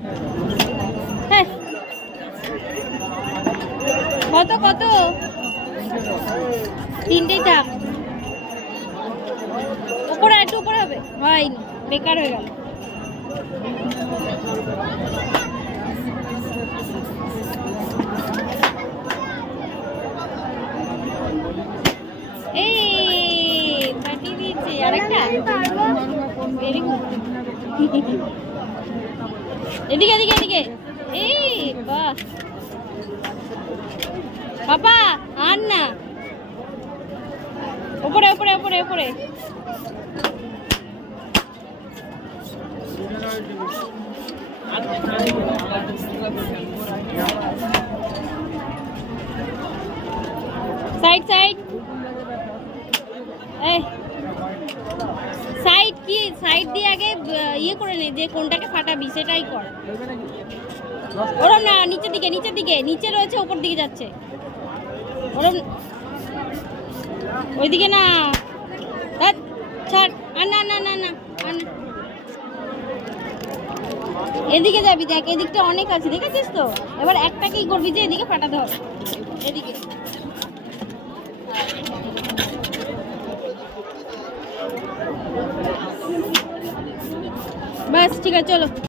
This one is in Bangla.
হ্যাঁ কত কত তিনটেই থাক উপরে একটু উপরে হবে হয়নি বেকার হয়ে গেল এই ফাটিয়ে দিয়েছে আরেকটা ভেরি গুড এদিকে এদিকে এদিকে এই বাহ বাবা আর না উপরে উপরে উপরে উপরে সাইড সাইড সাইড কি সাইড দিয়ে আগে ইয়ে করে নে যে কোনটাকে ফাটাবি সেটাই কর ওরম না নিচের দিকে নিচে রয়েছে উপর দিকে যাচ্ছে ওরম ওইদিকে না ছাড় আর না না না না এদিকে যাবি দেখ এদিকটা অনেক আছে দেখেছিস তো এবার একটাকেই করবি যে এদিকে ফাটাতে হবে এদিকে বাস ঠিক আছে চলো